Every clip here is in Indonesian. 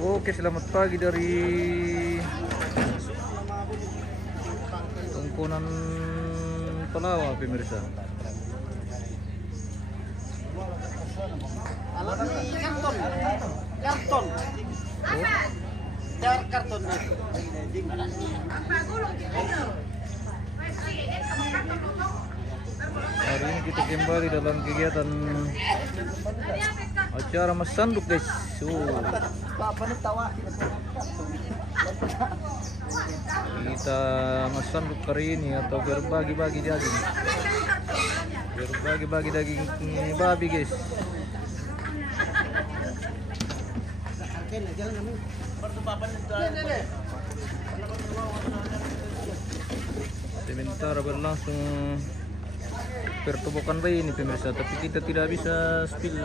Oke, selamat pagi dari Tongkonan Palawa, pemirsa. Karton. Hari ini kita kembali dalam kegiatan acara Masanduk, guys. Kita Masanduk hari ini atau berbagi-bagi daging. Berbagi-bagi daging babi, guys. Sementara berlangsung pertubukan bayi ini, pemirsa, tapi kita tidak bisa spill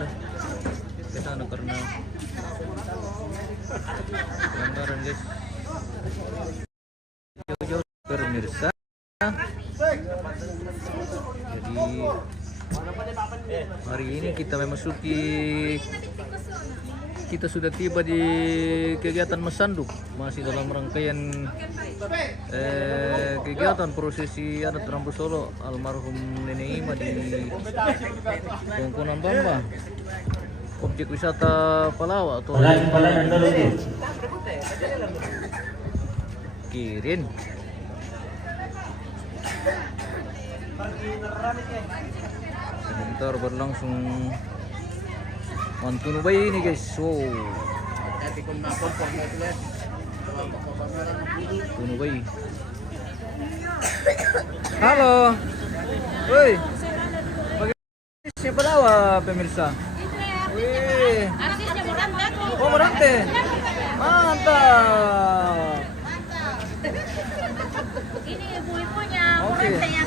ke sana karena pelanggaran, guys. Jauh-jauh, pemirsa. Jadi hari ini kita memasuki, kita sudah tiba di kegiatan Masanduk, masih dalam rangkaian kegiatan prosesi adat Rambu Solo almarhum Nenek Ima di Tongkonan Bamba, objek wisata Palawa atau Kirin. Sebentar berlangsung Mantunu bayi ini, guys. Wow. Tunu bayi. Halo. Woi. Bagaimana si Palawa, pemirsa? Wih. Oh, Morante. Mantap. Ini ibu-ibunya Oke. Morante ya.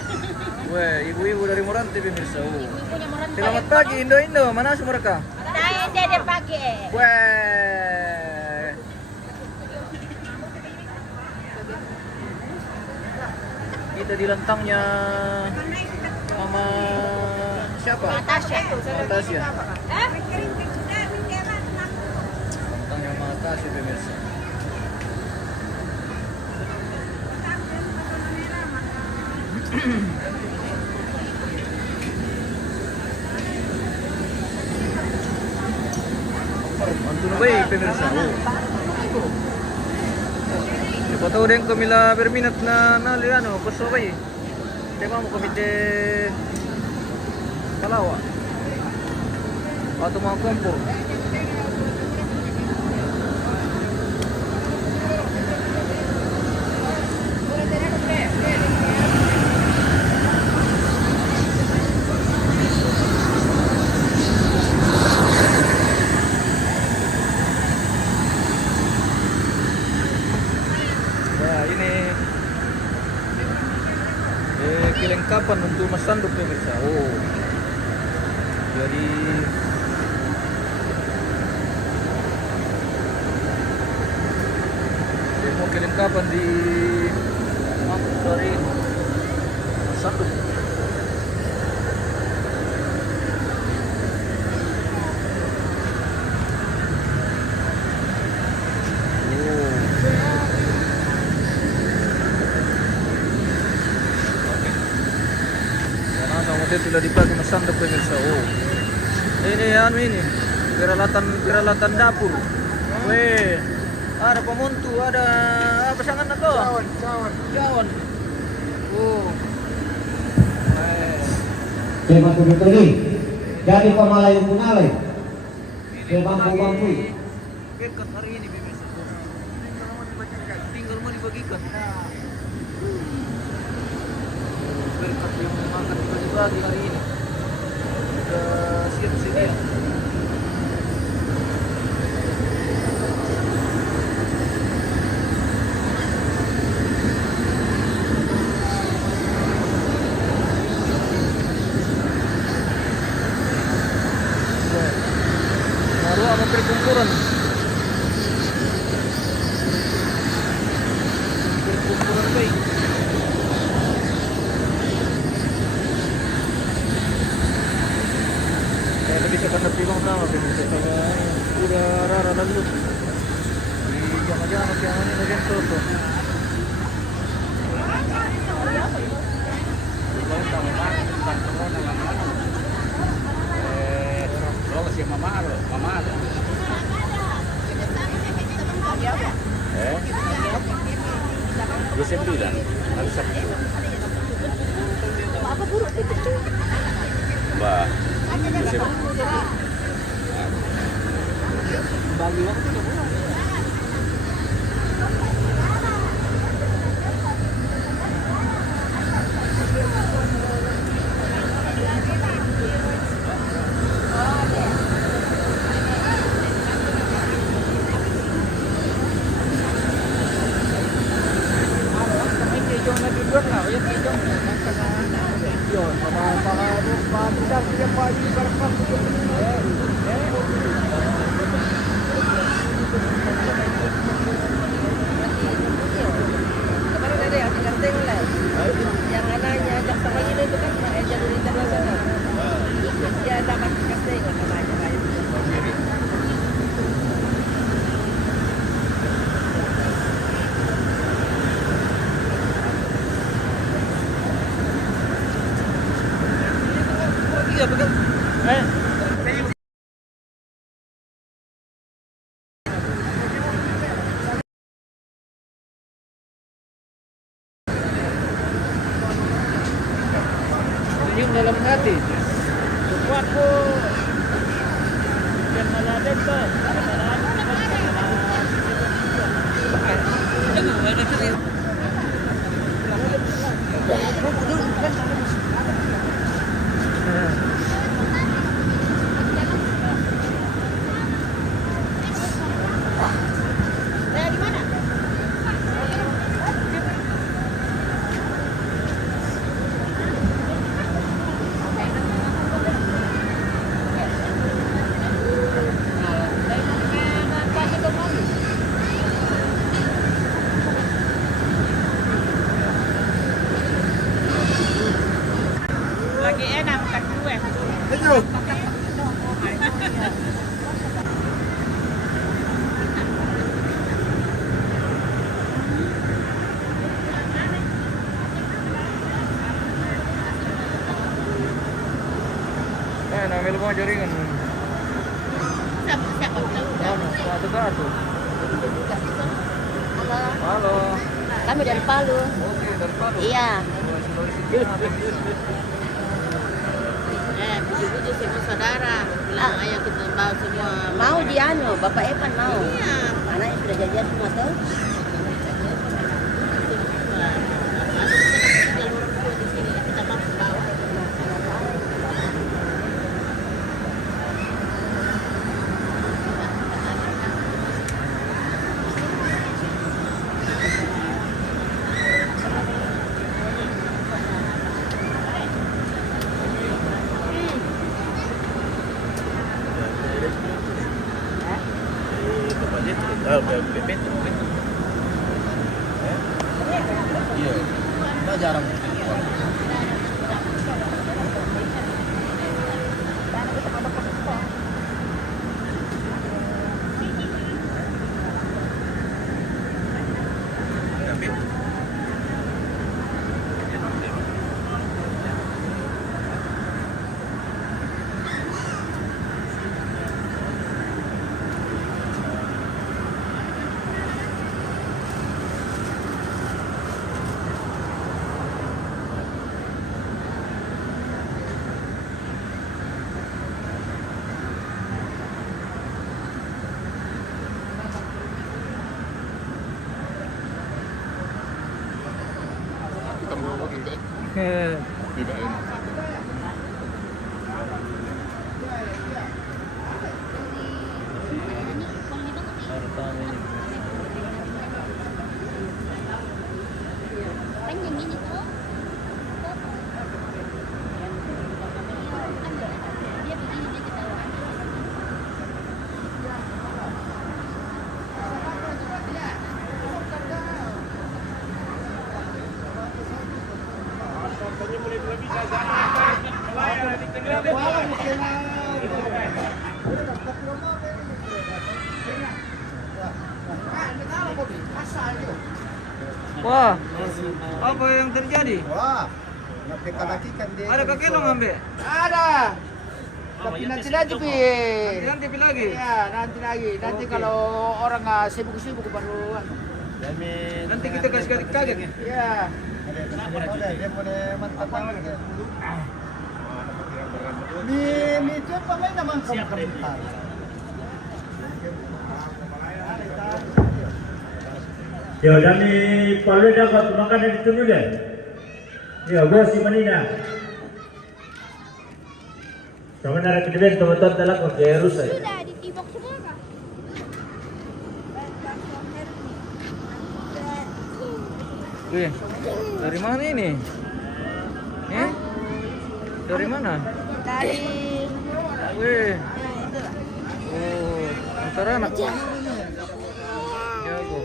Weh, ibu-ibu dari Morante, pemirsa. Ibu-ibunya Morante. Selamat pagi, Indo. Mana sih mereka? Saya Dede pagi. Weh. Kita di lentangnya sama siapa? Natasha. Natasha. Eh? Lentangnya sama Natasha, pemirsa. Mantun baik, pemirsa. Siapa tahu deng kamila berminat na ano, paso baik. Tema mo komite Palawa atau mga kompor. Nah, ini kelengkapan untuk Masanduk, pemirsa. Oh, jadi semua kelengkapan di dari Masanduk. Kemudian sudah dipakai Masanduk, pemirsa. Oh, ini peralatan dapur. Weh, ada pemontu, ada apa sangat atau? Cawan. Oh. Tema tuloy-tuloy. Dari pamalayo punalay. Bangku-bangku. Berkat hari ini, pemirsa. Tinggal mau dibagikan. Berkat yang makan dibagi hari ini. Sudah siap sedia. Baru apa perkumpulan? Perkumpulan baik. Bisa kan lebih lama, pemirsa, sama udah rara lalu. Magkano siya ano na rin toto. Kalau si mamar. 29 hari Sabtu. Apa buruk itu? Mbak. Bagi waktu udah mulai. Kemarin ada yang ngerti mulai. Yang anaknya ajak sama ini itu kan jalur internasional. Dia dapat casting namanya kayak. Iya betul. Yung dalam hati. Kuat po. Yan malalim to. Dari mana? Lagi enak makan kue. Namanya lu mau jaringan. Siapa bilang? Satu. Halo. Kami dari Palu. Oke, dari Palu. Iya. Puji-puji semua saudara. Bilang ayo kita bawa semua. Mau dianu, Bapak Evan mau. Iya. Anaknya sudah jajan semua tuh. Iya. Kita jarang. Tidak enak. Panjang ini tuh. Dia begini dia ketawa. Mulai bisa Wah, apa yang terjadi? Wah, napikalakikan din. Ada kakek dong ambil? Ada. Tapi nanti lagi, Pi. Nanti lagi. Ya, nanti lagi. Nanti kalau orang sibuk-sibuk baru ano. Nanti kita kasih kaget. Ya. Dia boleh mantap banget. Mi itu apa may naman kamu. Ya, dan ni Palu dapat makanan itu dulu deh. Ya, gua si Manina. Sama nara kedua teman-teman telah pakai rusa. Sudah ditibok semua kak. Wih, dari mana ini? Dari mana? Dari Wih. Oh, antara anak. Jago.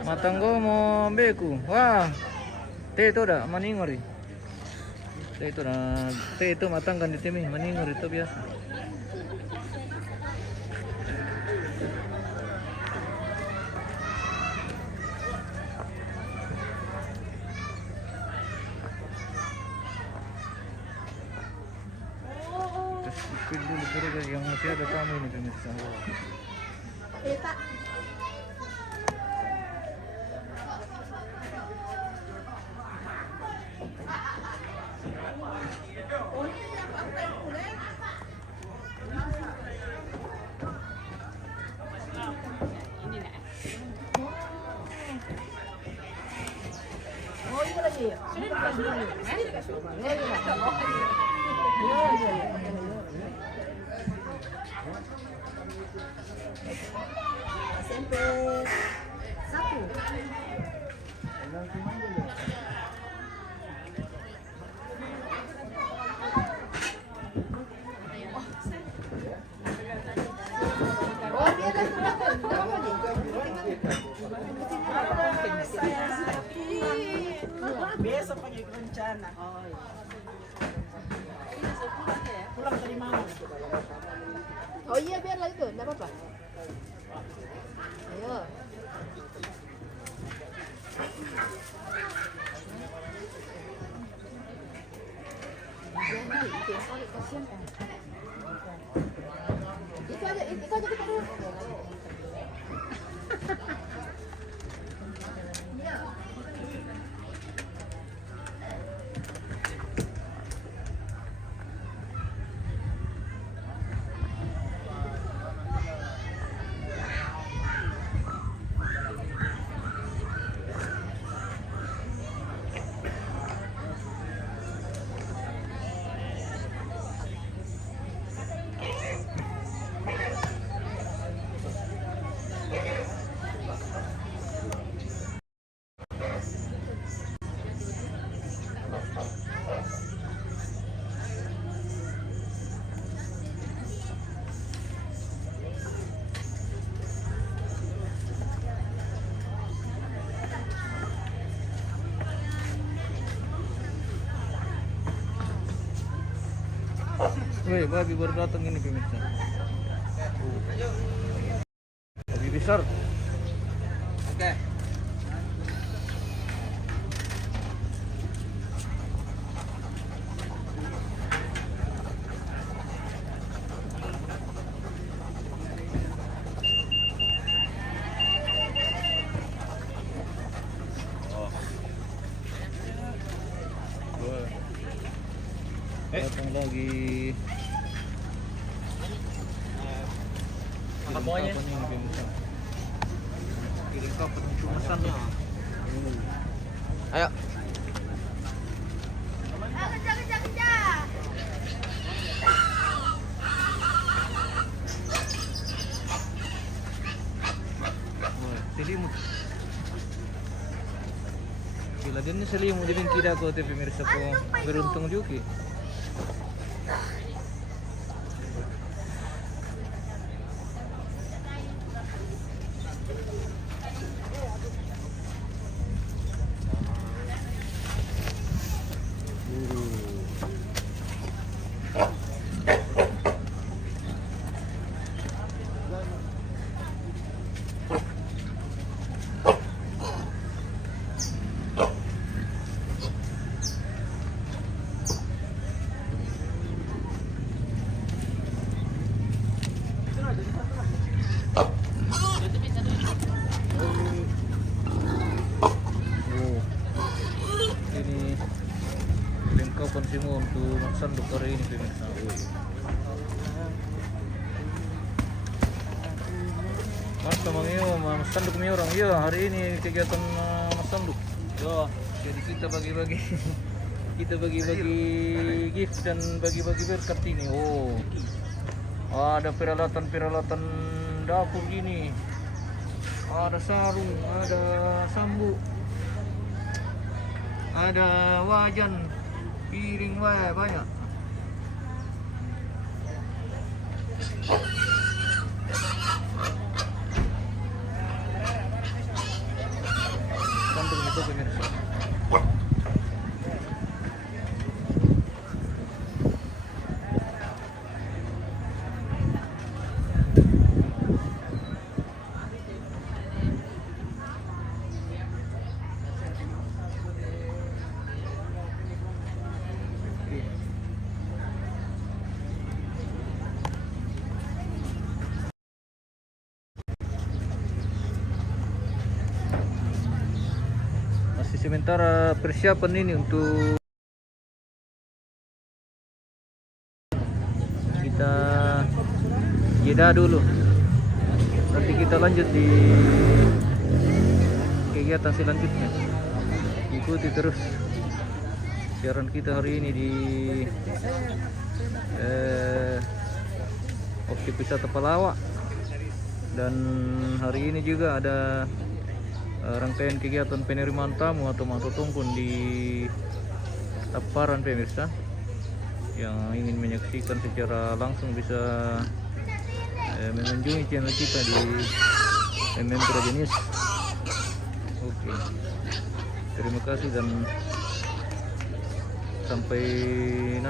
Matanggo mau beku. Wah. Teh itu dah maningori. Teh itu dah. Teh itu matang kan di timi. Maningor itu biasa. Terus ikut dulu guys yang masih ada tamu ini pemirsa. Besok pagi rencana. Oh, iya. Pulang dari mana? Oh iya biarlah itu, enggak apa-apa. Ayo. Jangan itu yang paling kasihan kan. Itu aja kita dulu. Wih, babi baru datang ini pemirsa. Babi besar. Oke. Datang lagi. Angkat bawahnya. Kirim kapan cuma satu. Ayo. Selimut. Gila din selimut jadi tidak ko te pemirsa po. Beruntung juga. Masanduk hari ini pemirsa. Mas teman Masanduk nih orang. Iya, hari ini kegiatan Masanduk. Yo, jadi kita bagi-bagi kita bagi-bagi gift dan bagi-bagi berkat ini. Oh. Ada peralatan-peralatan dapur gini. Ada sarung, ada sambu. Ada wajan, piring banyak. Sanduk itu pemirsa. Masih sementara persiapan ini untuk kita jeda dulu. Nanti kita lanjut di kegiatan selanjutnya. Ikuti terus siaran kita hari ini di Objek Wisata Pelawak. Dan hari ini juga ada rangkaian kegiatan penerimaan tamu atau Mato Tungkun di Taparan pemirsa. Yang ingin menyaksikan secara langsung bisa mengunjungi channel kita di Praja News. Oke. Terima kasih dan sampai